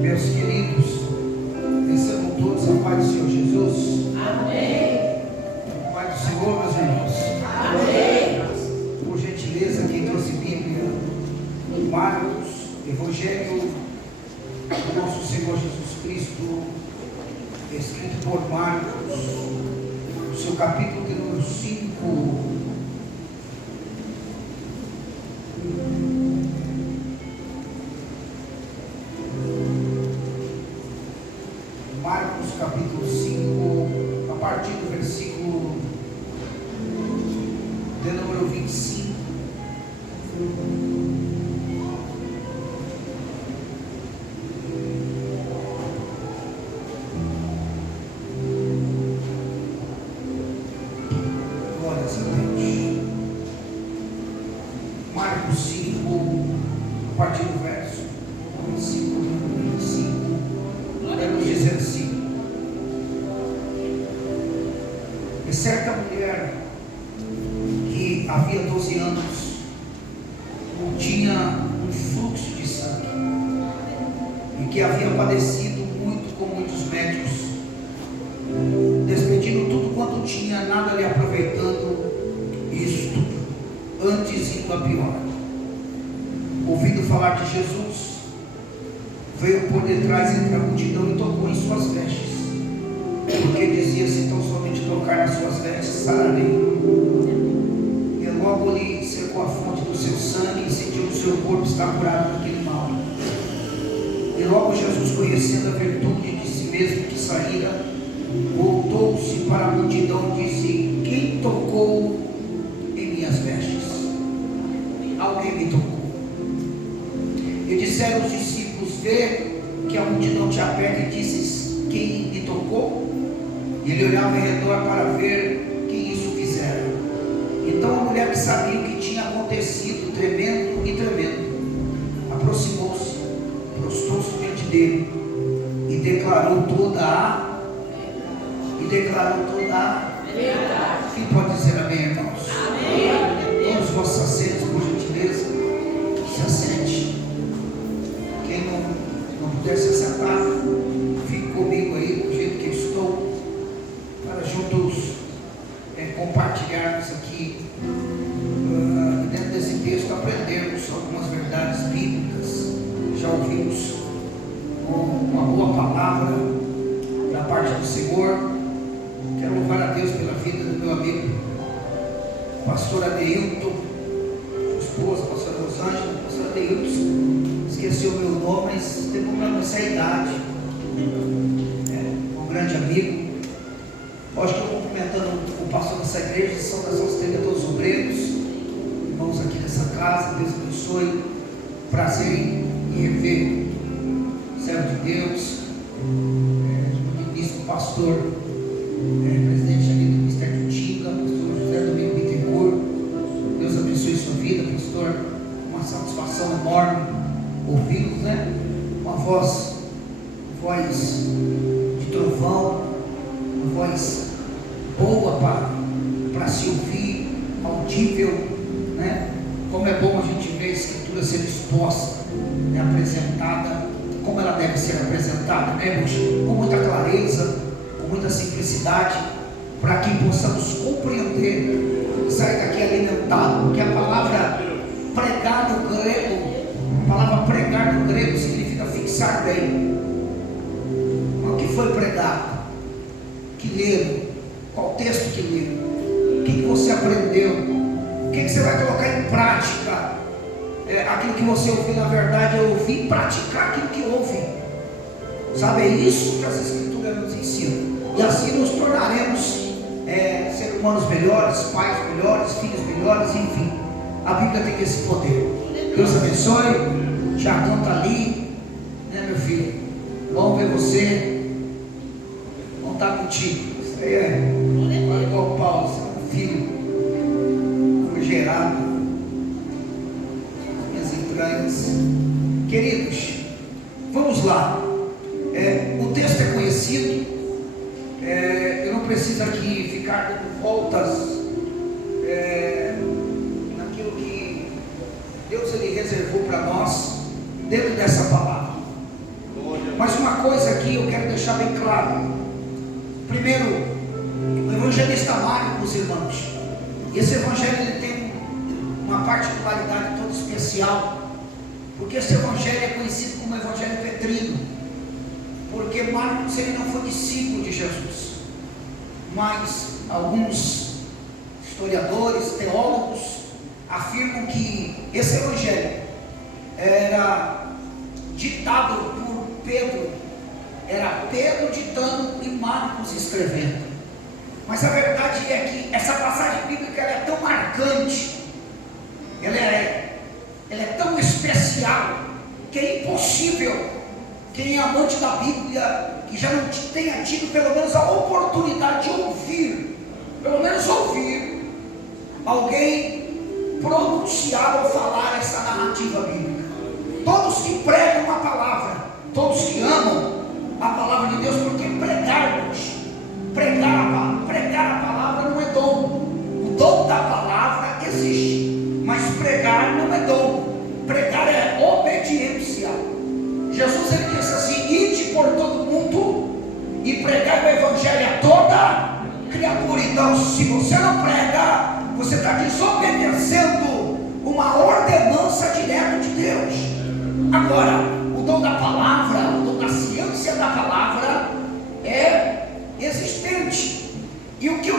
Meus queridos, recebam todos a paz do Senhor Jesus. Amém. A paz do Senhor, meus irmãos. Amém. Por gentileza, quem trouxe Bíblia, Marcos, Evangelho do nosso Senhor Jesus Cristo, escrito por Marcos, no seu capítulo de número 5. Marcos capítulo 5, a partir do versículo de número 25. Glórias a Deus. Marcos 5, a partir do verso 25, vamos dizer assim: e certa mulher que havia 12 anos tinha um fluxo de sangue e que havia padecido muito com muitos médicos, despedindo tudo quanto tinha, nada lhe aproveitando, isto antes indo a pior. Ouvindo falar de Jesus, veio por detrás entre a multidão e tocou em suas vestes, porque dizia: se tão somente tocar nas suas vestes, sararei. E logo lhe secou a fonte do seu sangue e sentiu o seu corpo estar curado daquele mal. E logo Jesus, conhecendo a virtude de si mesmo que saíra, voltou-se para a multidão e disse: quem tocou em minhas vestes? Alguém me tocou. E disseram os discípulos: vê que a multidão te aperta, e dizes: quem me tocou? E ele olhava em redor para ver quem isso fizera. Então a mulher, que sabia o que tinha acontecido, tremendo e tremendo, aproximou-se, prostou-se diante dele e declarou toda a verdade. Quem pode dizer amém, irmãos? Amém. Todos vossos assentos, por gentileza, se assente. Quem não puder se assentar, fique comigo aí do jeito que eu estou, para juntos compartilharmos aqui e dentro desse texto aprendermos algumas verdades bíblicas. Já ouvimos uma boa palavra da parte do Senhor. Quero louvar a Deus pela vida do meu amigo pastor Adeilton, esposa, pastor Rosângela. Pastor Adeilton esqueceu o meu nome, mas demorando essa idade, um grande amigo. Hoje estou cumprimentando o pastor dessa igreja, saudação estende a todos os obreiros, irmãos aqui nessa casa. Deus abençoe. Prazer em rever o servo de Deus, o ministro pastor, presidente ali do Ministério de Tinga, pastor José Domingo Bittencourt. Deus abençoe sua vida, pastor. Uma satisfação enorme ouvi-los, uma voz de trovão, uma voz boa para se ouvir, audível, Como é bom a gente ver a Escritura sendo exposta, apresentada como ela deve ser apresentada, irmãos? Com muita clareza, com muita simplicidade, para que possamos compreender e sair daqui alimentado. Porque a palavra pregar no grego significa fixar bem. O que foi pregado? Que leram? Qual texto que leram? O que você aprendeu? O que você vai colocar em prática? Aquilo que você ouviu, na verdade, é ouvir e praticar aquilo que ouve. Sabe, é isso que as Escrituras nos ensinam. E assim nos tornaremos seres humanos melhores, pais melhores, filhos melhores, enfim. A Bíblia tem esse poder. Deus abençoe. Tiagão está ali, meu filho? Vamos ver você. Vamos estar contigo. Isso aí é igual Paulo, filho. Foi gerado. Minhas entranhas. Queridos, vamos lá. O texto é conhecido. Eu não preciso aqui ficar dando voltas naquilo que Deus ele reservou para nós dentro dessa palavra. Mas uma coisa aqui eu quero deixar bem claro. Primeiro, o evangelista Marcos, irmãos, esse evangelho ele tem uma particularidade toda especial, porque esse evangelho é conhecido como evangelho petrino, porque Marcos ele não foi discípulo de Jesus, mas alguns historiadores, teólogos afirmam que esse evangelho era ditado por Pedro, era Pedro ditando e Marcos escrevendo. Mas a verdade é que essa passagem bíblica ela é tão marcante, ela é tão especial, que é impossível quem é amante da Bíblia, que já não tenha tido pelo menos a oportunidade de ouvir, pelo menos ouvir alguém pronunciar ou falar essa narrativa bíblica. Todos que pregam a palavra, todos que amam a palavra de Deus, porque pregar a palavra não é dom. O dom da palavra existe, mas pregar não é dom. Pregar é obediência. Jesus ele disse assim: ide por todo mundo e pregai o evangelho a toda criatura. Então, se você não prega, você está desobedecendo uma ordenança direta de Deus. Agora, o dom da palavra, o dom da ciência da palavra é existente. E o que eu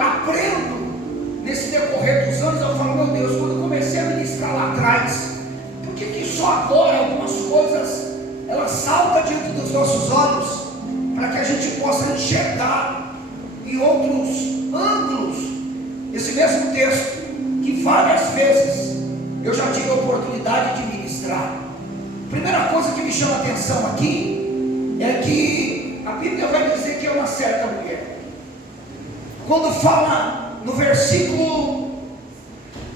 aprendo nesse decorrer dos anos, eu falo, meu Deus, quando eu comecei a ministrar lá atrás, por que só agora algumas coisas elas saltam diante dos nossos olhos, para que a gente possa enxergar em outros ângulos esse mesmo texto, que várias vezes eu já tive a oportunidade de ministrar. Primeira coisa que me chama a atenção aqui é que a Bíblia vai dizer que é uma certa mulher. Quando fala no versículo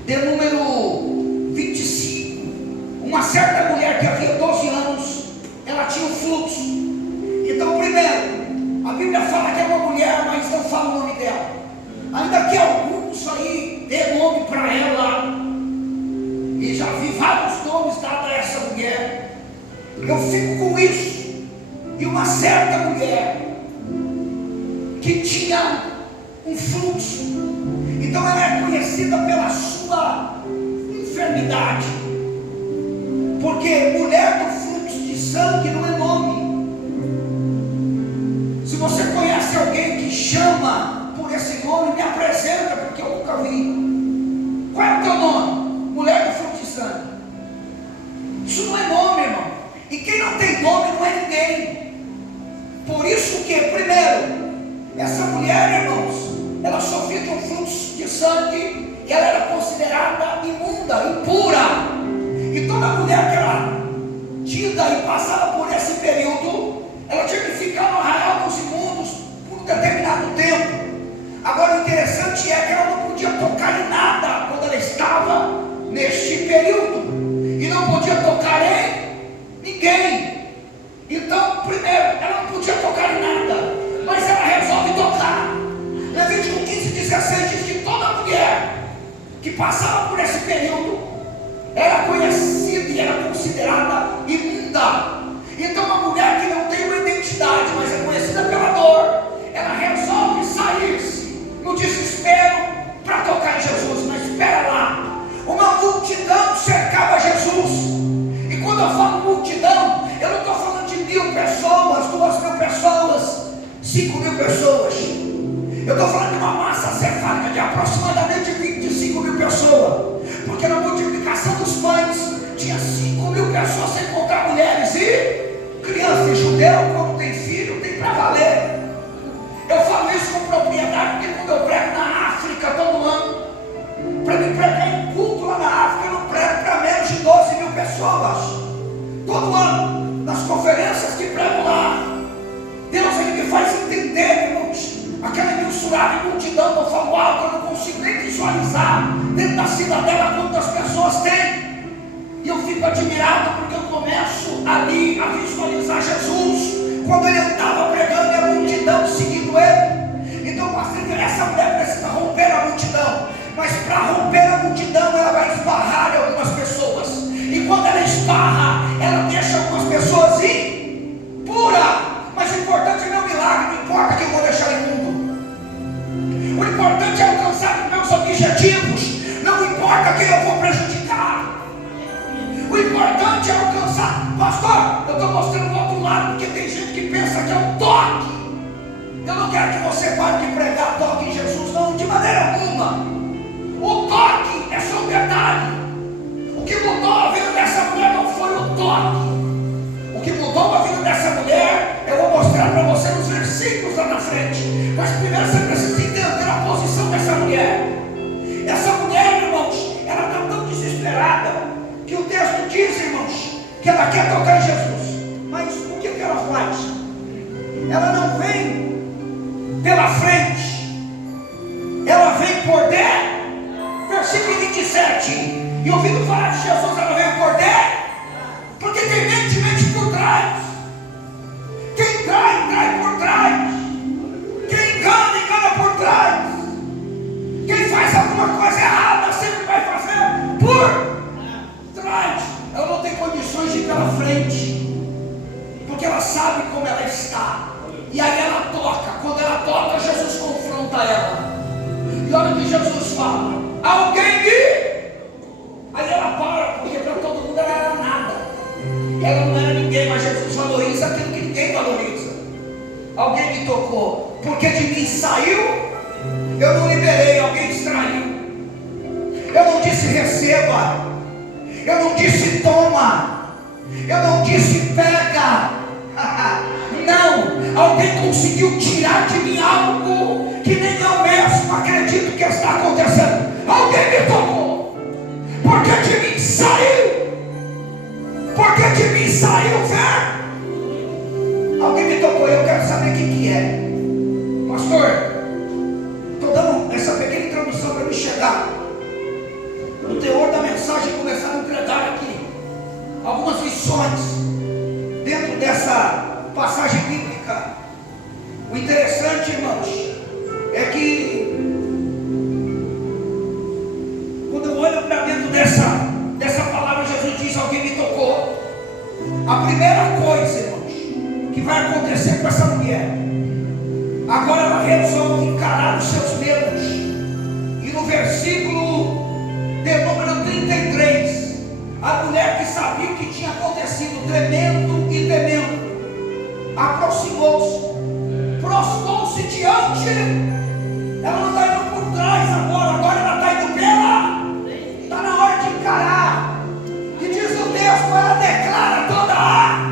de número 25, uma certa mulher que havia 12 anos, ela tinha um fluxo. Então, primeiro, a Bíblia fala que é uma mulher, mas não fala o nome dela. Ainda que alguns aí dê nome para ela, e já vi vários nomes dados a essa mulher, eu fico com isso. E uma certa mulher que tinha um fluxo, então ela é conhecida pela sua enfermidade, porque mulher do fluxo de sangue não é nome. Se você conhece alguém que chama por esse nome, me apresenta, porque eu nunca vi. Qual é o teu nome? Mulher do fluxo de sangue. Isso não é nome, irmão. E quem não tem nome não é ninguém. Por isso que, primeiro, essa mulher, irmãos, ela sofria de um fluxo de sangue e ela era considerada imunda, impura. E toda mulher que era tida e passava por esse período, ela tinha que ficar no arraial dos imundos por um determinado tempo. Agora, o interessante é que ela não podia tocar em nada quando ela estava neste período, e não podia tocar em ninguém. Então, primeiro, ela não podia tocar em nada, mas ela resolve tocar. Levítico 15:16 diz que toda mulher que passava por esse período era conhecida e era considerada imunda. Então, uma mulher que não tem uma identidade, mas é conhecida pela dor, ela resolve sair-se no desespero para tocar em Jesus. Mas espera lá, uma multidão cercava Jesus. E quando eu falo multidão, eu não estou falando de 1.000 pessoas, 2.000 pessoas, 5.000 pessoas. Eu estou falando de uma massa cefálica de aproximadamente 25.000 pessoas, porque na multiplicação dos pães tinha 5.000 pessoas, sem contar mulheres e crianças. E judeu, quando tem filho, tem para valer. Eu falo isso com propriedade, porque quando eu prego na África todo ano, para me pregar em culto lá na África, eu não prego para menos de 12.000 pessoas. Todo ano, nas conferências que prego lá, Deus ele me faz entender, irmãos, aquela imensurável multidão. Eu falo alto, eu não consigo nem visualizar dentro da cidadela quantas pessoas tem. E eu fico admirado, porque eu começo ali a visualizar Jesus quando ele estava pregando e a multidão seguindo ele. Então, pastor, essa mulher precisa romper a multidão, mas para romper a multidão ela vai esbarrar em algumas pessoas, e quando ela esbarra, ela deixa algumas pessoas pensa que é um toque. Eu não quero que você pare de pregar toque em Jesus, não, de maneira alguma. O toque é só verdade. O que mudou a vida dessa mulher não foi o toque. O que mudou a vida dessa mulher, eu vou mostrar para você nos versículos lá na frente. Mas primeiro você precisa entender a posição dessa mulher. Essa mulher, irmãos, ela está tão desesperada que o texto diz, irmãos, que ela quer tocar em Jesus. Mas o que ela faz? Ela não vem pela frente, ela vem por dentro. Versículo 27. E ouvindo falar de Jesus, ela veio por dentro. Porque quem mente por trás. Quem trai por trás. Quem engana por trás. Quem faz alguma coisa errada sempre vai fazer por trás. Ela não tem condições de ir pela frente, porque ela sabe como ela está. E aí ela toca. Quando ela toca, Jesus confronta ela. E olha o que Jesus fala: alguém me... Aí ela para, porque para todo mundo ela era nada. Ela não era ninguém, mas Jesus valoriza aquilo que ninguém valoriza. Alguém me tocou, porque de mim saiu, eu não liberei, alguém extraiu. Eu não disse receba, eu não disse toma, eu não disse pega. Não, alguém conseguiu tirar de mim algo que nem eu mesmo acredito que está acontecendo. Alguém me tocou, porque de mim saiu. Porque de mim saiu, velho. Alguém me tocou, eu quero saber o que é. Pastor, estou dando essa pequena introdução para me chegar no teor da mensagem e começar a entregar aqui algumas lições dentro dessa passagem bíblica. O interessante, irmãos, é que quando eu olho para dentro dessa palavra, Jesus diz: alguém me tocou. A primeira coisa, irmãos, que vai acontecer com essa mulher, agora ela resolve encarar os seus medos. E no versículo de número 33, a mulher que sabia o que tinha acontecido, tremendo e temendo, aproximou-se, prostrou-se diante. Ela não está indo por trás agora ela está indo pela. Está na hora de encarar. E diz o texto, ela declara toda a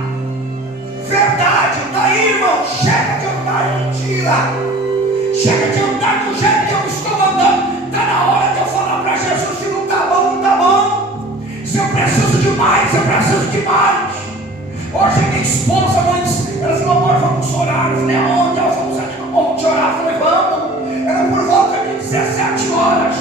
verdade. Daí, irmão, chega de andar em mentira, chega de andar do jeito que eu estou andando. Está na hora de eu falar para Jesus: se não está bom, não está bom. Se eu preciso de mais, eu preciso de mais. Hoje minha esposa, ela falou: amor, vamos orar. Eu falei: aonde? Ela falou: aqui no morro de orar. Eu falei: vamos. Era por volta de 17 horas.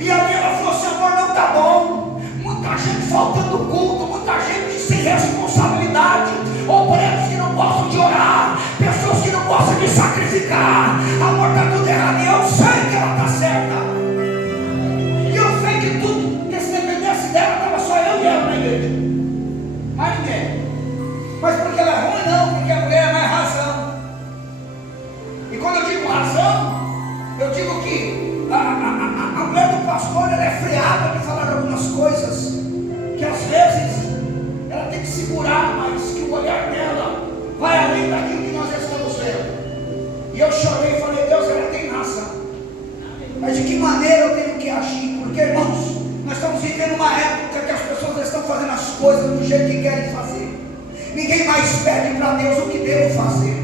E ali ela falou assim: amor, não está bom. Muita gente faltando culto, muita gente sem responsabilidade, obreiros que não gostam de orar, pessoas que não gostam de sacrificar. Amor, está tudo errado. E eu sei que ela está certa. E eu sei que tudo, que se dependesse dela, estava só eu e ela na igreja. Mais ninguém. Mas porque ela é ruim, não, porque a mulher é mais razão. E quando eu digo razão, eu digo que a mulher do pastor, ela é freada de falar algumas coisas que às vezes ela tem que segurar, mas que o olhar dela vai além daquilo que nós estamos vendo. E eu chorei e falei: Deus, ela tem razão. Mas de que maneira eu tenho que agir? Porque, irmãos, nós estamos vivendo uma época que as pessoas estão fazendo as coisas do jeito que querem fazer. Ninguém mais pede para Deus o que devo fazer.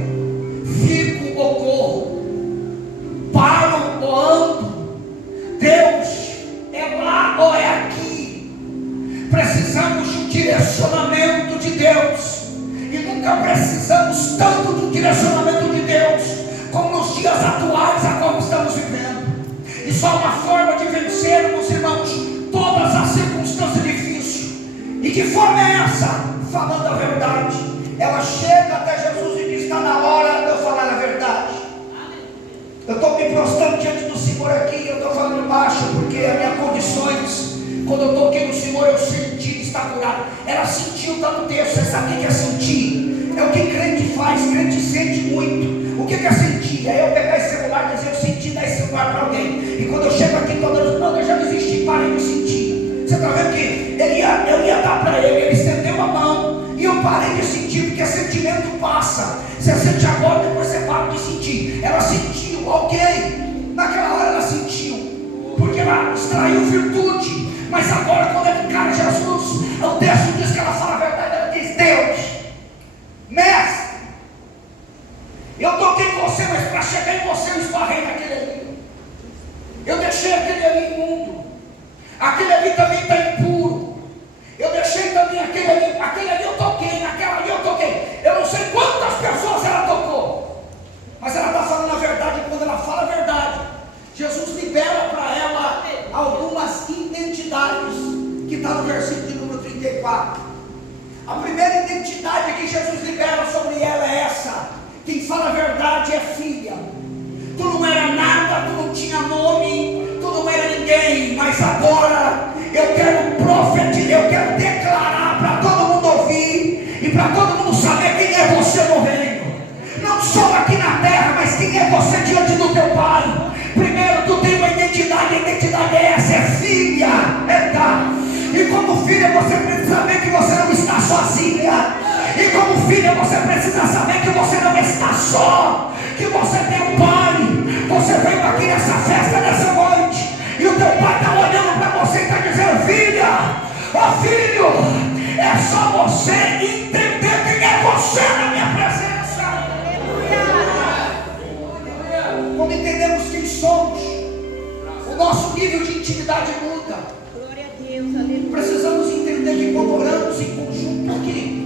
Fico ou corro, paro ou ando. Deus é lá ou é aqui. Precisamos de um direcionamento de Deus. E nunca precisamos tanto do direcionamento de Deus como nos dias atuais a como estamos vivendo. E só uma forma de vencermos, irmãos, todas as circunstâncias difíceis. E que forma é essa? Falando a verdade. Ela chega até Jesus e diz: está na hora de eu falar a verdade. Eu estou me prostrando diante do Senhor aqui. Eu estou falando baixo porque as minhas condições, quando eu toquei no Senhor, eu senti que está curado. Ela sentiu, está no texto. Você sabe o que é sentir? É o que crente faz. Crente sente muito. O que é sentir? É eu pegar esse celular e dizer: eu senti, dar esse celular para alguém. E quando eu chego aqui, toda vez, não, eu já desisti, parei de sentir. Você está vendo que eu ia dar para ele, ele estendeu a mão, e eu eu parei de sentir, porque sentimento passa. Você sente agora, depois você para de sentir. Ela sentiu, ok. Naquela hora ela sentiu, porque ela extraiu virtude. Mas agora, quando ela encara Jesus, o texto diz que ela fala a verdade. Ela diz: Deus, mestre, eu toquei em você, mas para chegar em você eu esbarrei naquele ali. Eu deixei aquele ali imundo. Aquele ali também está impuro. Eu deixei também aquele ali eu toquei, naquela ali eu toquei. Eu não sei quantas pessoas ela tocou, mas ela está falando a verdade. Quando ela fala a verdade, Jesus libera para ela algumas identidades, que está no versículo de número 34. A primeira identidade que Jesus libera sobre ela é essa: quem fala a verdade é filha. Tu não era nada, tu não tinha nome, tu não era ninguém, mas agora eu quero profetizar, eu quero declarar para todo mundo ouvir e para todo mundo saber quem é você no reino. Não só aqui na terra, mas quem é você diante do teu Pai. Primeiro, tu tem uma identidade, a identidade é essa, é filha, E como filha você precisa saber que você não está sozinha. E como filha você precisa saber que você não está só, que você tem um Pai. Você veio aqui nessa festa, nessa noite, e o teu Pai está olhando para você e está dizendo: filha, ó filho, é só você entender quem é você na minha presença. Quando entendemos quem somos, o nosso nível de intimidade muda. Glória a Deus, aleluia. Precisamos entender que quando oramos em conjunto aqui,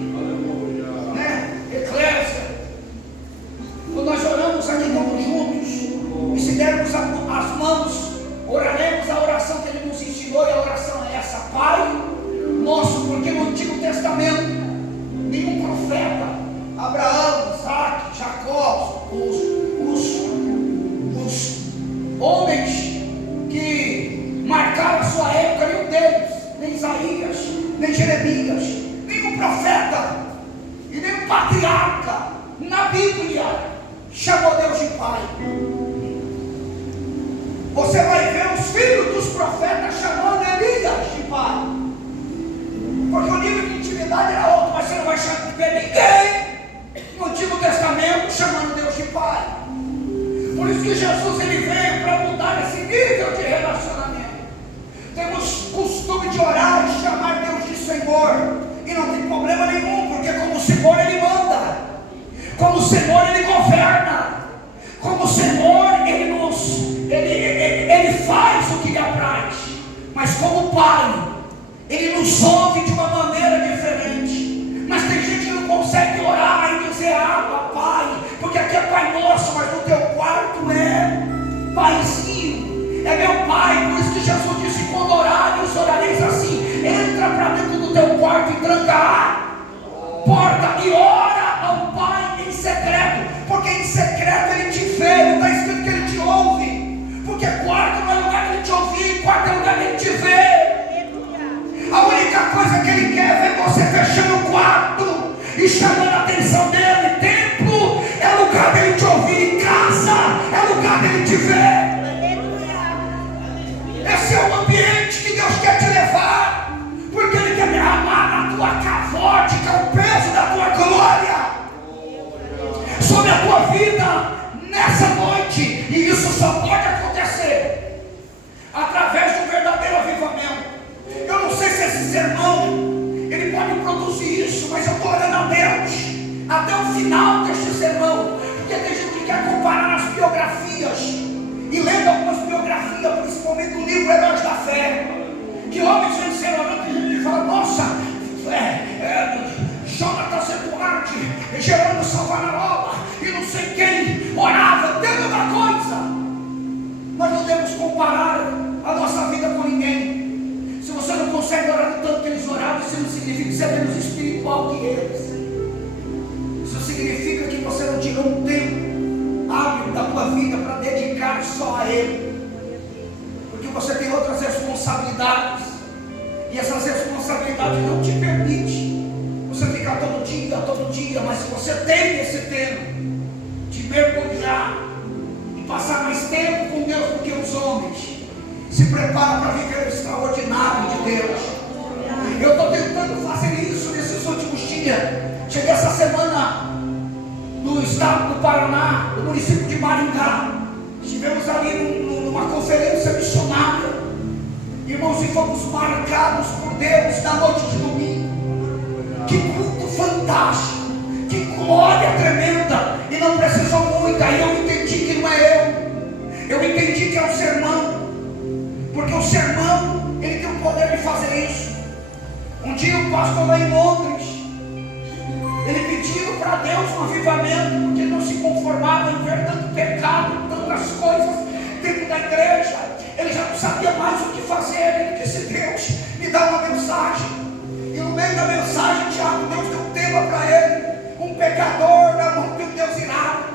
eclésia, quando nós oramos aqui todos juntos, e se dermos as mãos, oraremos a oração que Ele nos ensinou, e a oração é essa: Pai nosso. Porque no Antigo Testamento, nenhum profeta, Abraão, Isaac, Jacó, os homens que marcaram a sua época, nenhum deles, nem Isaías, nem Jeremias, nenhum profeta e nenhum patriarca na Bíblia chamou Deus de Pai. Você vai ver os filhos dos profetas chamando Elias de Pai, porque o nível de intimidade era outro. Mas você não vai ver ninguém no Antigo Testamento chamando Deus de Pai. Por isso que Jesus ele veio para mudar esse nível de relacionamento. Temos costume de orar e chamar Deus de Senhor, e não tem problema nenhum, porque como Senhor Ele manda, como Senhor Ele governa, como Senhor Ele faz o que lhe apraz. Mas como Pai, Ele nos ouve de uma maneira diferente. Mas tem gente que não consegue orar e dizer: Abba, Pai, porque aqui é Pai Nosso, mas no teu quarto é Paizinho, é meu Pai. Por isso que Jesus disse: quando orares, orareis assim: entra para dentro do teu quarto e tranca a porta e ora ao Pai em secreto, porque em secreto Ele te vê. Não está escrito que Ele te ouve, porque quarto não é lugar de Ele te ouvir, quarto é lugar de Ele te ver. A única coisa que Ele quer é ver você fechando o quarto e chamando a atenção dEle. Templo é lugar dEle te ouvir, casa é lugar dEle te ver. Esse é o ambiente que Deus quer te levar, porque Ele quer derramar na tua cavótica o peso da tua glória sobre a tua vida nessa noite. E isso só pode acontecer através de um verdadeiro avivamento. Eu não sei se esse sermão ele pode produzir isso, mas eu estou orando a Deus até o final deste sermão, porque tem gente que quer comparar as biografias, e lendo algumas biografias, principalmente do livro Heróis da Fé, que homens venceram, tem gente que fala: nossa, Jonatas Eduardo, Gerando Savonarola e não sei quem orava, dentro da coisa. Nós não devemos comparar a nossa vida com ninguém. Se você não consegue orar no tanto que eles oravam, isso não significa que você é menos espiritual que eles. Isso significa que você não tirou um tempo hábil da tua vida para dedicar só a Ele, porque você tem outras responsabilidades, e essas responsabilidades não te permitem você ficar todo dia, mas se você tem esse tempo de mergulhar e passar mais tempo com Deus do que os homens, se prepara para viver o extraordinário de Deus. Eu estou tentando fazer isso nesses últimos dias. semana do estado do Paraná, do município de Maringá. Estivemos ali numa conferência missionária, irmãos, e fomos marcados por Deus na noite de domingo. Que culto fantástico, que glória tremenda, e não precisou muito. Aí eu entendi que não é eu entendi que é o sermão, porque o sermão, ele tem o poder de fazer isso. Um dia o pastor lá em Londres, ele pediu para Deus um avivamento, porque ele não se conformava em ver tanto pecado, tantas coisas dentro da igreja. Ele já não sabia mais o que fazer. Ele disse: Deus, me dá uma mensagem. E no meio da mensagem, Tiago, Deus deu um tema para ele: um pecador na mão de um Deus irado.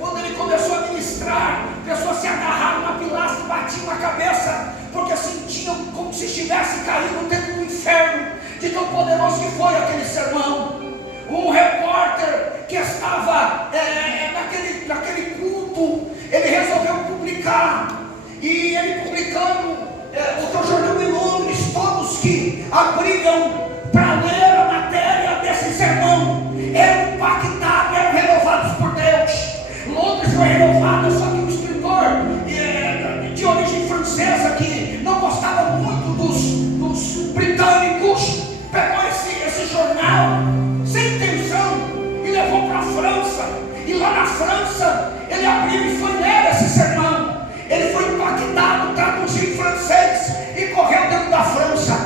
Quando ele começou a ministrar, pessoas se agarraram na pilastra e batiam na cabeça, porque sentiam como se estivesse caindo dentro do inferno, de tão poderoso que foi aquele sermão. Um repórter que estava naquele culto, ele resolveu publicar, e ele publicando o teu jornal em Londres, todos que abriam para ler a matéria desse sermão eram impactados, eram renovados por Deus. Londres foi renovada, só que um escritor de origem francesa, que não gostava muito dos britânicos, pegou esse jornal sem intenção e levou para a França. E lá na França ele abriu e foi ler esse sermão. Ele foi impactado, traduziu em francês e correu dentro da França.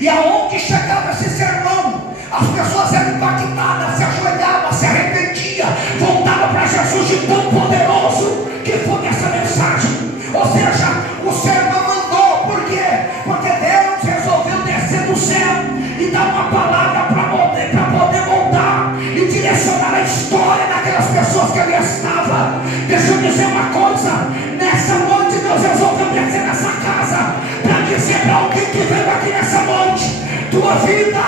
E aonde chegava esse sermão, as pessoas eram impactadas, se ajoelhavam, se arrependiam, voltavam para Jesus, de tão poderoso que foi essa mensagem. Ou seja, o sermão andou. Por quê? Porque Deus resolveu descer do céu e dar uma palavra para poder moldar e direcionar a história daquelas pessoas que ali estavam. Deixa eu dizer uma coisa: nessa noite Deus resolveu descer nessa casa para dizer para alguém que veio aqui nessa noite: tua vida,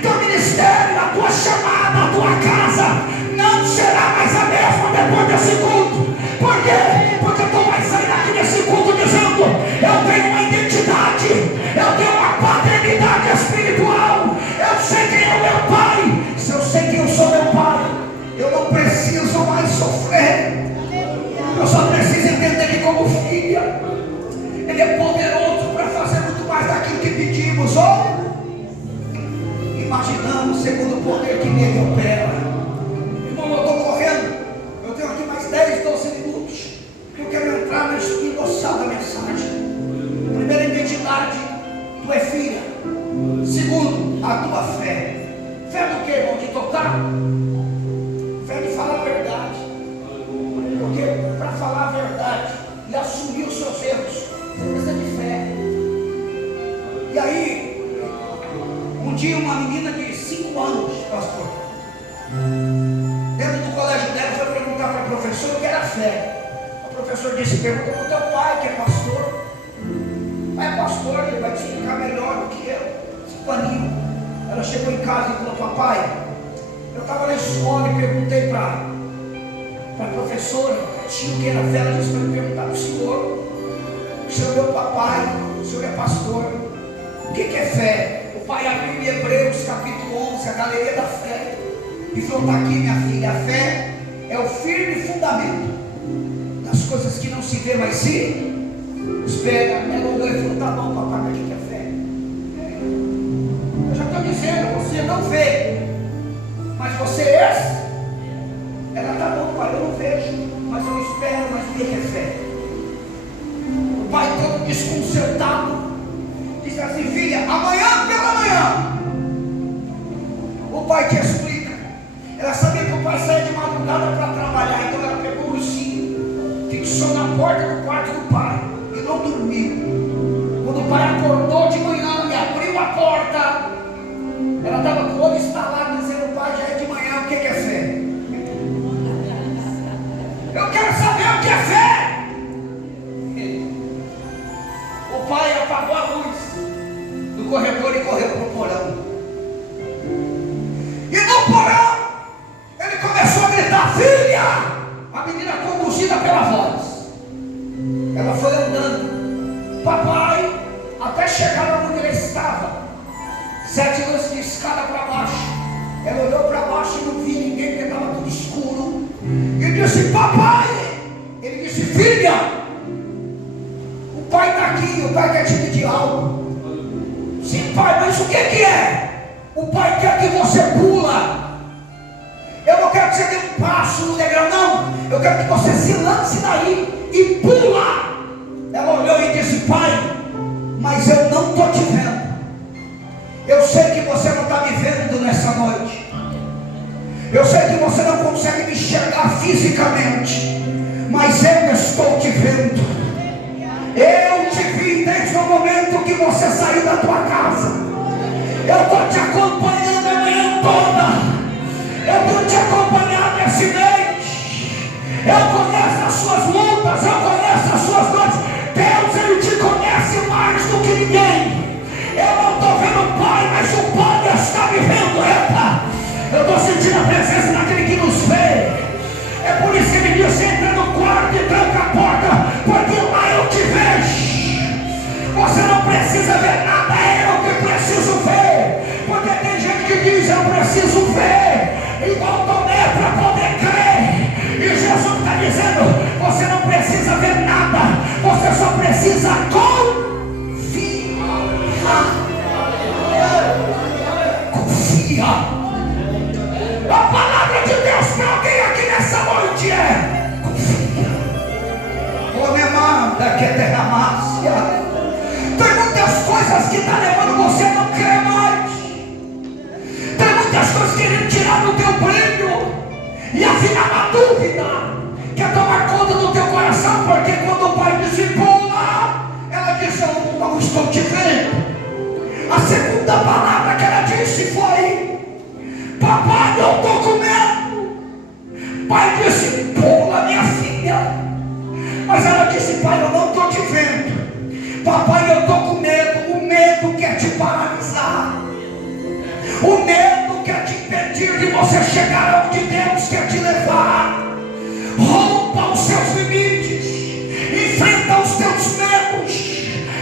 teu ministério, a tua chamada, a tua casa não será mais a mesma depois desse culto. Por quê? Porque tu vai sair daqui desse culto dizendo: eu tenho uma identidade, eu tenho uma paternidade espiritual, eu sei quem é o meu pai. Se eu sei quem eu sou, meu pai, eu não preciso mais sofrer, eu só preciso entender que, como filha, Ele é poderoso para fazer muito mais daquilo que pedimos ou imaginamos, segundo o poder que nele opera. Irmão, eu estou correndo, eu tenho aqui mais 10, 12 minutos, porque eu quero entrar na endossar da mensagem. Primeira identidade: tu é filha. Segundo, a tua fé. Fé do que, irmão? De tocar? Fé de falar a verdade. Porque para falar a verdade e assumir os seus erros, você precisa de fé. E aí, um dia uma menina de 5 anos, pastor, dentro do colégio dela, foi perguntar para a professora o que era fé. O professor disse: pergunta para o teu pai, que é pastor. Pai é pastor, ele vai te explicar melhor do que eu. 5 aninhos. Ela chegou em casa e falou: papai, eu estava na escola e perguntei para a professora, tinha o que era fé. Ela disse para me perguntar para o senhor é meu papai, o senhor é pastor, o que é fé? O pai abriu em Hebreus capítulo 11, a galeria da fé, e falou: está aqui, minha filha, a fé é o firme fundamento das coisas que não se vê, mas se espera. Ela olhou e falou: tá bom, papai, mas o que é fé? Eu já estou dizendo, você não vê, mas você é. Ela: tá bom, pai, eu não vejo, mas eu espero. Mas o que é fé? O pai, todo desconcertado, disse assim: filha, amanhã pela manhã. O pai te explica. Ela sabia que o pai saía de madrugada para trabalhar, então ela pegou o ursinho, fixou na porta do quarto do pai e não dormiu. Quando o pai acordou de manhã e abriu a porta, ela estava com o olho estalado, dizendo: pai, já é de manhã, o que é fé? Eu quero saber o que é fé. O pai apagou a luz do corredor e correu para o porão. E no porão ele começou a gritar: filha! A menina conduzida pela voz. E disse: papai. Ele disse: filha, o pai está aqui, o pai quer te pedir algo. Sim, pai, mas o que é? O pai quer que você pula. Eu não quero que você dê um passo no degrau, não. Eu quero que você se lance daí e pula. Ela olhou e disse: pai, mas eu não estou te vendo. Eu sei que você não está me vendo nessa noite. Eu sei que você não consegue me enxergar fisicamente, mas eu estou te vendo. Eu te vi desde o momento que você saiu da tua casa. Eu estou te acompanhando a manhã toda. Eu tenho te acompanhado esse mês. Eu conheço as suas lutas, eu conheço as suas dores. Deus, Ele te conhece mais do que ninguém. Eu não estou vendo o Pai, mas o Pai está me vendo. Eita, eu estou sentindo a presença daquele que nos vê. É por isso que Ele disse: entra no quarto e tranca a porta, porque lá eu te vejo. Você não precisa ver nada, é eu que preciso ver. Porque tem gente que diz: eu preciso ver, igual Tomé, para poder crer. E Jesus está dizendo: você não precisa ver nada, você só precisa confiar. Confia. A palavra de Deus para alguém aqui nessa noite é: confia. O demanda que derramasse. Tem muitas coisas que estão levando você a não crer mais. Tem muitas coisas querendo tirar do teu brilho e afinar na dúvida. Quer tomar conta do teu coração, porque quando o pai disse pula, ela disse: eu não estou te vendo. A segunda palavra que ela disse foi: papai, eu estou com medo. Pai disse: pula, minha filha. Mas ela disse: pai, eu não estou te vendo. Papai, eu estou com medo. O medo quer te paralisar. O medo quer te impedir de você chegar onde Deus quer te levar. Rompa os seus limites. Enfrenta os teus medos.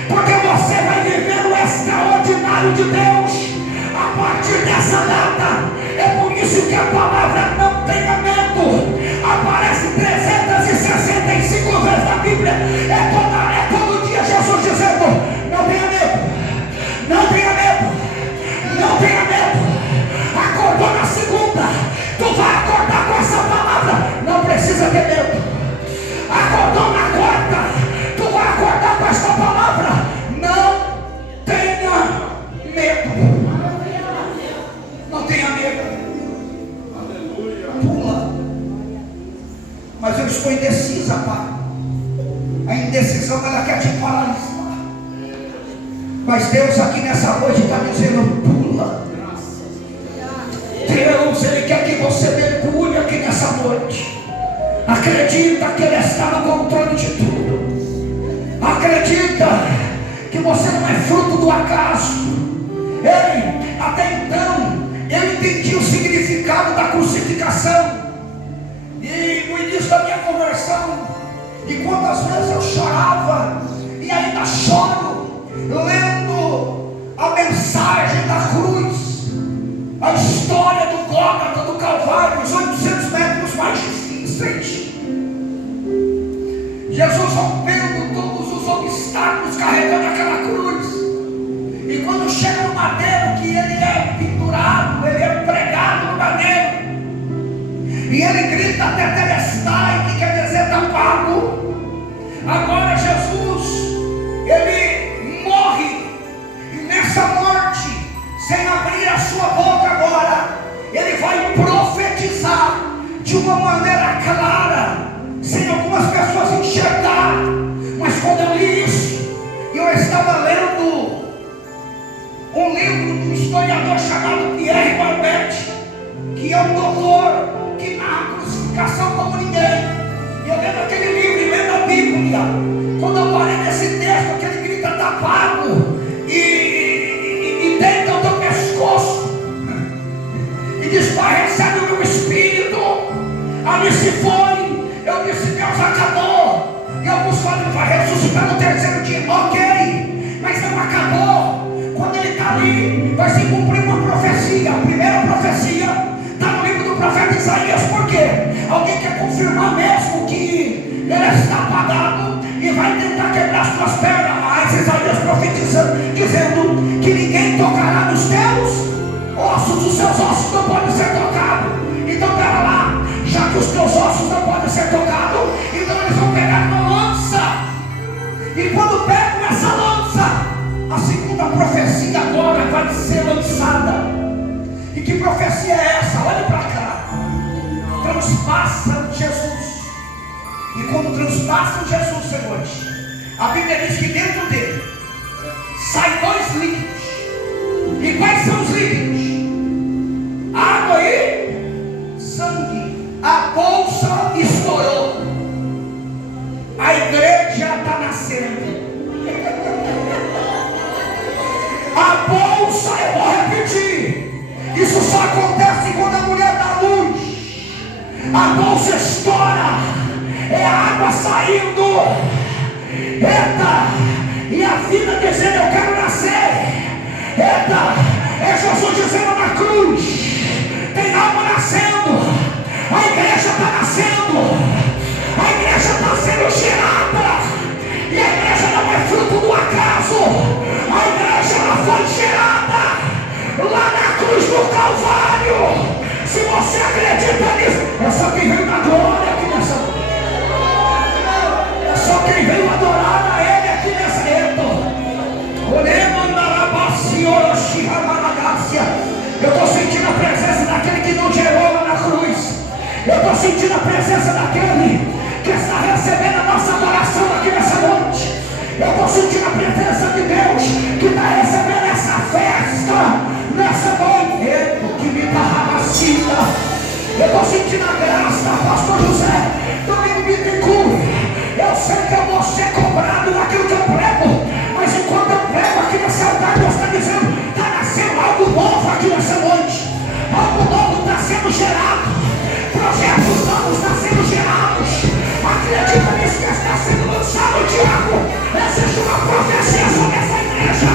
Porque você vai viver o extraordinário de Deus a partir dessa data. É por isso que a palavra não tenha medo aparece 365 vezes na Bíblia. É todo dia Jesus dizendo: não tenha medo, não tenha medo, não tenha medo. Acordou na segunda, tu vai acordar com essa palavra, não precisa ter medo. Acordou na quarta, tu vai acordar com essa palavra, não tenha medo. Não tenha medo. Pula. Mas eu estou indecisa, pai. A indecisão, ela quer te paralisar. Mas Deus aqui nessa noite está dizendo: pula. Deus, Ele quer que você mergulhe aqui nessa noite. Acredita que Ele está no controle de tudo. Acredita que você não é fruto do acaso. Ei, até então eu entendi o significado da crucificação. E no início da minha conversão, e quantas vezes eu chorava, e ainda choro, lendo a mensagem da cruz, a história do Gólgota, do Calvário, os 800 metros mais difíceis. Jesus rompendo todos os obstáculos, carregando aquela cruz. E quando chega no madeiro, que ele é pendurado, ele é pregado no madeiro, e ele grita até Telestai, que quer dizer está pago. Agora Jesus, ele morre, e nessa morte, sem abrir a sua boca agora, ele vai profetizar de uma maneira clara, sem algumas pessoas enxergar. Mas quando eu li isso, eu estava lendo um livro de um historiador chamado Pierre Barbet, que é um doutor que narra a crucificação como ninguém. E eu lendo aquele livro e lendo a Bíblia, quando eu parei nesse texto que ele grita está pago, e deita o teu pescoço e diz: pai, recebe o meu espírito. Ali se foi. Eu disse: Deus, acabou. E alguns falam: vai ressuscitar no terceiro dia. Ok, mas não acabou. Quando ele está ali, vai se cumprir uma profecia. A primeira profecia está no livro do profeta Isaías. Por quê? Alguém quer confirmar mesmo que ele está apagado e vai tentar quebrar as tuas pernas, mas Isaías profetizando, dizendo que ninguém tocará nos teus ossos, os seus ossos não podem ser tocados. Então pera lá, já que os teus ossos não podem ser tocados, então eles vão pegar uma lança, e quando pegam essa lança, a segunda profecia agora vai ser lançada. E que profecia é essa? Olha para cá. Transpassa Jesus. E quando transpassa Jesus, Senhores, a Bíblia diz que dentro dele saem dois líquidos. E quais são os líquidos? Água e sangue. A bolsa estourou. A igreja está nascendo. A bolsa, eu vou repetir, isso só acontece quando a mulher dá luz. A bolsa estoura, é a água saindo. Eita, e a vida dizendo eu quero nascer. Eita, é Jesus dizendo na cruz, tem água nascendo. A igreja está nascendo. A igreja está sendo gerada. E a igreja não é fruto do acaso. A igreja ela foi gerada lá na cruz do Calvário. Se você acredita nisso, é só quem veio na glória aqui nessa noite. É só quem veio adorar a Ele aqui nessa eu estou sentindo a presença daquele que não gerou lá na cruz. Eu estou sentindo a presença daquele que está recebendo a nossa adoração aqui nessa noite. Eu estou sentindo a presença de Deus que está recebendo essa festa nessa noite. Que me dá rabacita. Eu estou sentindo a graça, pastor José, domingo Bittencourt. Eu sei que eu vou ser cobrado daquilo que eu prego, mas enquanto eu prego aqui nessa altar, Deus está dizendo, está nascendo algo novo aqui nessa noite. Algo novo está sendo gerado. Projetos novos estão sendo gerados. Acredita nisso que está sendo lançado, Tiago. Existe uma profecia sobre essa igreja.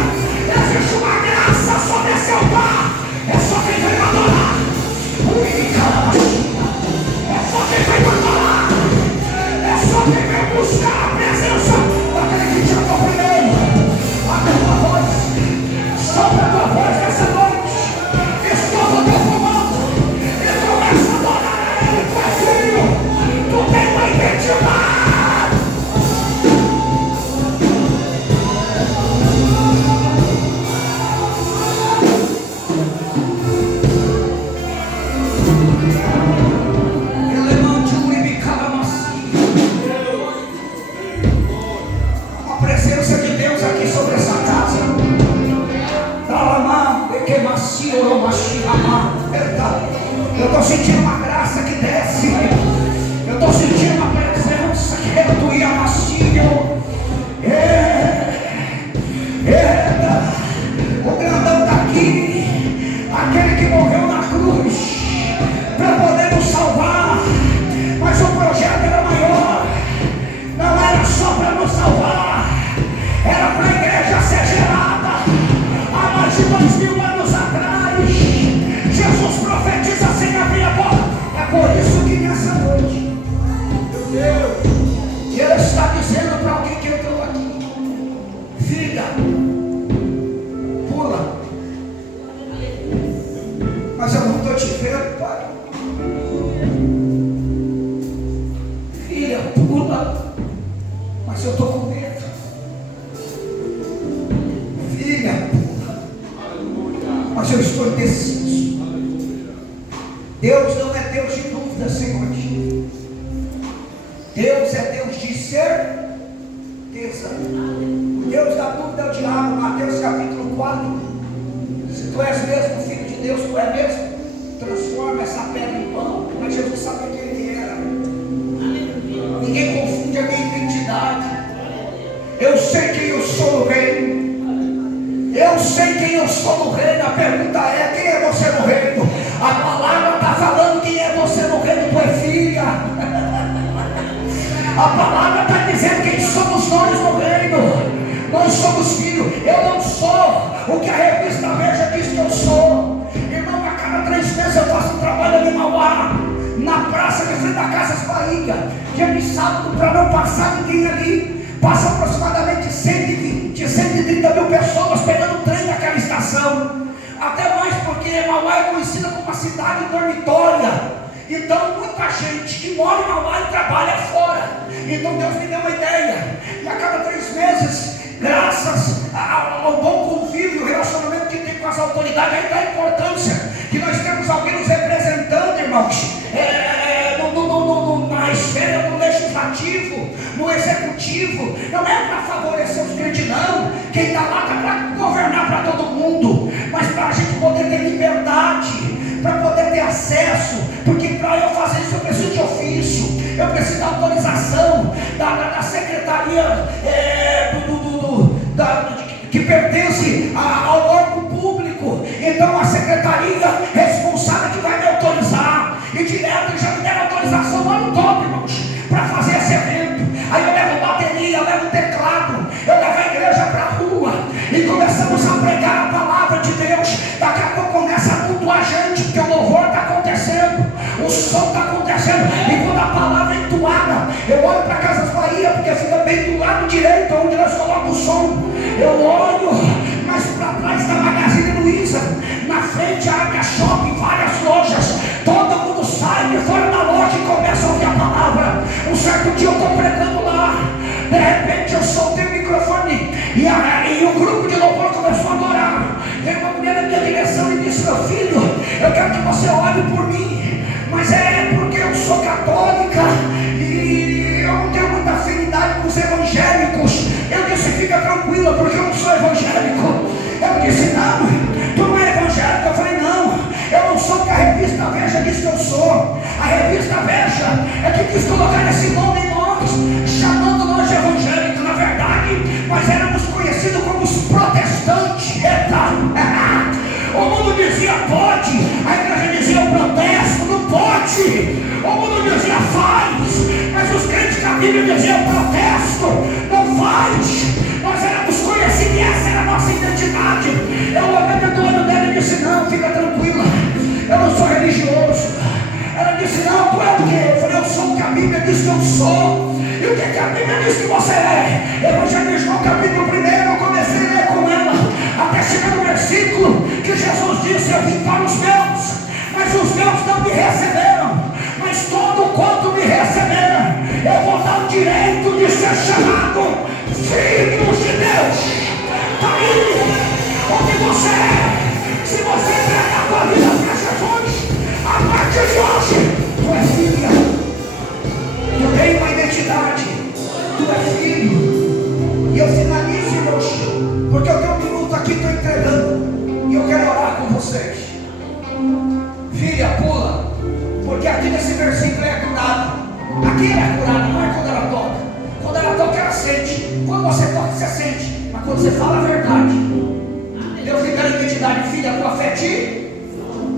Existe uma graça sobre esse altar. É só quem vai adorar. É só quem vai adorar. É só quem vai buscar a presença daquele que te amou primeiro. Abre a tua voz. Solta a tua voz nessa noite. Escova o teu comando. E começa a adorar a Ele. Tu é filho. Tu tem uma identidade. Eu estou sentindo uma graça que desce. Eu estou sentindo uma presença que retuia macio. O grandão está aqui. Aquele que morreu na cruz para poder nos salvar. Mas o projeto era maior. Não era só para nos salvar. Era para a igreja ser gerada. Há mais de 2000 anos atrás, Jesus profetiza sem abrir a boca. É por isso que nessa noite, meu Deus, Ele está dizendo para alguém que entrou aqui: filha, pula. Mas eu não estou te vendo, pai. Filha, pula. Mas eu estou com medo. Filha, pula. Mas eu estou indeciso. Deus não é Deus de dúvida, Senhor. Deus é Deus de certeza. O Deus da dúvida é o diabo. Mateus capítulo 4. Se tu és mesmo filho de Deus, tu é mesmo, transforma essa pedra em pão. Mas Jesus sabia quem ele era. Ninguém confunde a minha identidade. Eu sei quem eu sou no reino. Eu sei quem eu sou no reino. A pergunta é: quem é você no reino? A palavra está falando quem é você no reino. Tu é filha. A palavra está dizendo quem somos nós no reino. Nós somos filhos. Eu não sou o que a revista Veja diz que eu sou. Irmão, a cada 3 meses eu faço um trabalho ali em Mauá, na praça de frente da sábado para não passar ninguém ali. Passa aproximadamente 120, 130 mil pessoas pegando o trem daquela estação. Até mais porque Mauá é conhecida como uma cidade dormitória. Então muita gente que mora em Mauá e trabalha fora. Então Deus me deu uma ideia. E a cada 3 meses, graças ao bom convívio, o relacionamento que tem com as autoridades, aí dá a importância que nós temos alguém nos representando, irmãos, na esfera do legislativo, no executivo. Não é para favorecer os crentes, não. Quem está lá está para governar para todo mundo, mas para a gente poder ter liberdade, para poder ter acesso, porque para eu fazer isso eu preciso de ofício, eu preciso da autorização da secretaria que pertence ao órgão público. Então a secretaria responsável que vai me autorizar, e direto já me deram autorização no ano todo, irmãos, para fazer esse evento. Aí eu levo bateria, eu levo teclado, eu levo a igreja para a rua e começamos a pregar a palavra de Deus. Daqui a pouco começa a cultuar gente, porque o louvor está acontecendo, o som está acontecendo, e quando a palavra é entoada, eu olho para Casas Bahia, porque fica bem do lado direito, onde nós colocamos o som. Eu olho, mas para trás da Magazine Luiza, na frente a Águia Shopping, várias lojas, todo mundo sai de fora da loja e começa a ouvir a palavra. Um certo dia eu estou pregando lá, de repente eu soltei o microfone e o grupo de louvor começou a adorar. Veio uma mulher na minha direção e disse: meu filho, eu quero que você ore por mim, mas é porque eu sou católica e eu não tenho muita afinidade com os evangélicos. Eu disse: fica tranquila, porque eu não sou evangélico. Eu disse: não, tu não é evangélico. Eu falei: não, eu não sou, porque a revista Veja diz que eu sou. A revista Veja é que quis colocar esse nome em nós, chamando nós de evangélicos. Na verdade, nós éramos conhecidos como os protestantes. O mundo dizia pode, a igreja dizia eu protesto, não pode. O mundo dizia faz, mas os crentes que a Bíblia dizia protesto, não faz. Nós éramos conhecidos e essa era a nossa identidade. Eu olhei do olho dela e disse: não, fica tranquila, eu não sou religioso. Ela disse: não, tu é o quê? Eu falei: eu sou o que a Bíblia diz que eu sou. E o que a Bíblia diz que você é? Evangelho de João capítulo 1, eu comecei a ler com ela, até chegar no versículo que Jesus disse: eu vim para os meus, mas os meus não me receberam. Mas todo quanto me receberam, eu vou dar o direito de ser chamado filhos de Deus. Está aí onde você é. Se você entregar a tua vida para Jesus, a partir de hoje, tu é filha. Tu tem uma identidade, tu é filho. E eu finalizo, irmãos, porque eu tenho um minuto aqui, estou entregando, e eu quero orar com vocês. Filha, pula, porque aqui nesse versículo é curado. Aqui ela é curada, não é quando ela toca. Quando ela toca, ela sente. Quando você toca, você sente. Mas quando você fala a verdade, Deus lhe dá a identidade. Filha, tua fé te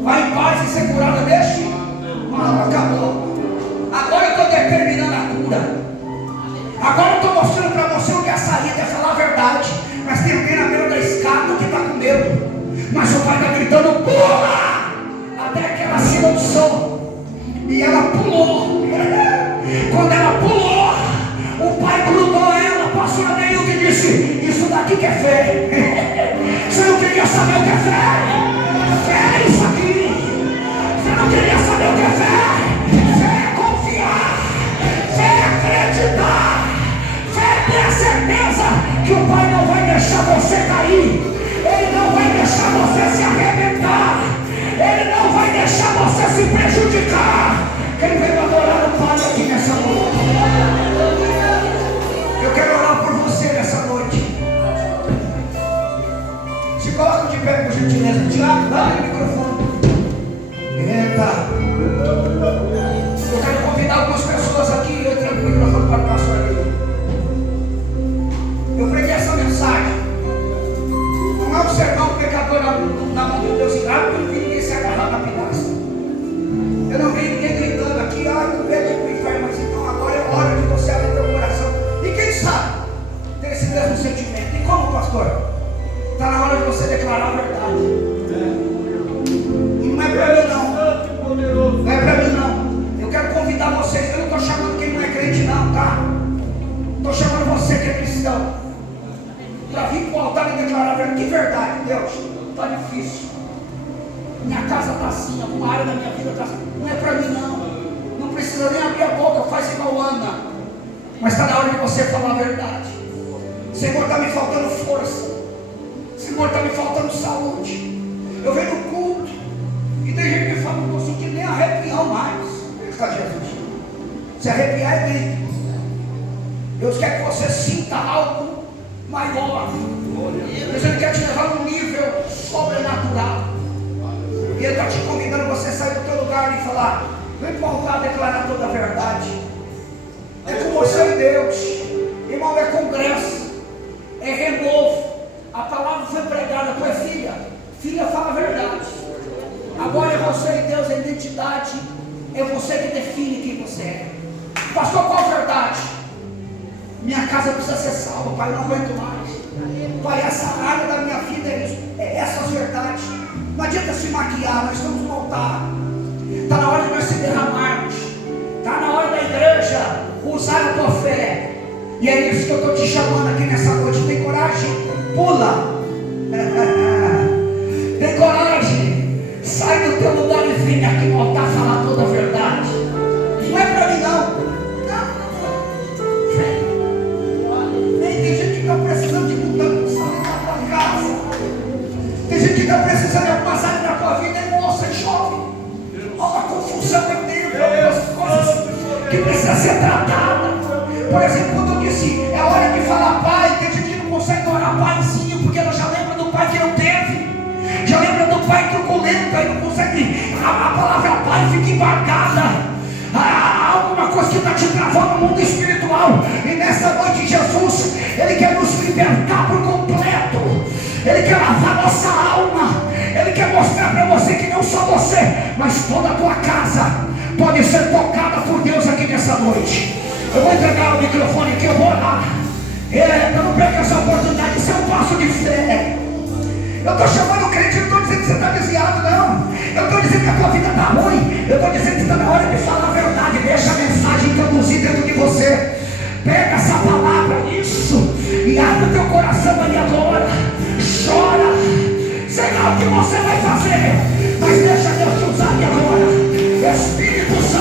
vai em paz e ser curada deste. Acabou. Agora eu estou determinando a cura. Agora eu estou mostrando para você onde é a saída, é falar a verdade. Mas tem alguém na beira da escada que está com medo. Mas o pai está gritando: pula! Até que ela se lançou. E ela pulou. Quando ela pulou, o pai grudou ela, passou a Neilton e disse: isso daqui que é fé. Você não queria saber o que é fé? Fé é isso aqui. Você não queria saber o que é fé? Fé é confiar. Fé é acreditar. Fé é ter a certeza que o pai não vai deixar você cair. Ele não vai deixar você se arrebentar. Ele não vai deixar você se prejudicar. Quem veio adorar o Pai aqui nessa noite? Eu quero orar por você nessa noite. Deus, está difícil. Minha casa está assim, alguma área da minha vida está assim. Não é para mim não. Não precisa nem abrir a boca, faz igual Ana. Mas está na hora de você falar a verdade. Senhor, está me faltando força. Senhor, está me faltando saúde. Eu venho no culto e tem gente que fala, não estou sentindo nem arrepião mais. Está Jesus. Se arrepiar é grito. Deus quer que você sinta algo maior. Deus Ele quer te levar num nível sobrenatural. E Ele está te convidando a você sair do teu lugar e falar, vem para o altar declarar toda a verdade. É com você e Deus. Irmão, é congresso, é renovo. A palavra foi pregada, tu é filha. Filha, fala a verdade. Agora é você e Deus, a identidade. É você que define quem você é. Pastor, qual a verdade? Minha casa precisa ser salva, pai, eu não aguento mais. Pai, essa área da minha vida é isso, é essas verdades. Não adianta se maquiar, nós estamos no altar. Está na hora de nós se derramarmos. Está na hora da igreja usar a tua fé. E é isso que eu estou te chamando aqui nessa noite. Tem coragem? Pula. Tem coragem? Sai do teu lugar e vem aqui no altar falar toda a verdade. Não é para mim não. Tem gente que está precisando de mudança na tua casa. Tem gente que está precisando de algumas áreas da tua vida. E moça, chove. Há uma confusão aí dentro. Algumas coisas que precisam ser tratadas. Por exemplo, quando eu disse, é hora de falar pai, tem gente que não consegue orar paizinho, porque ela já lembra do pai que não teve, já lembra do pai truculento, aí não consegue, a palavra pai fica embargada, há alguma coisa que está te travando no mundo espiritual, e nessa noite Jesus, Ele quer nos libertar por completo, Ele quer lavar nossa alma, Ele quer mostrar para você que não só você, mas toda a tua casa, pode ser tocada por Deus aqui nessa noite. Eu vou entregar o microfone aqui, eu vou orar. Eu não perco essa oportunidade, isso é um passo de fé. Eu estou chamando o crente, eu não estou dizendo que você está desviado, não. Eu estou dizendo que a tua vida está ruim. Eu estou dizendo que está na hora de falar a verdade. Deixa a mensagem introduzir dentro de você. Pega essa palavra, isso, e abre o teu coração ali agora. Chora. Sei lá o que você vai fazer, mas deixa Deus te usar ali agora. Espírito Santo.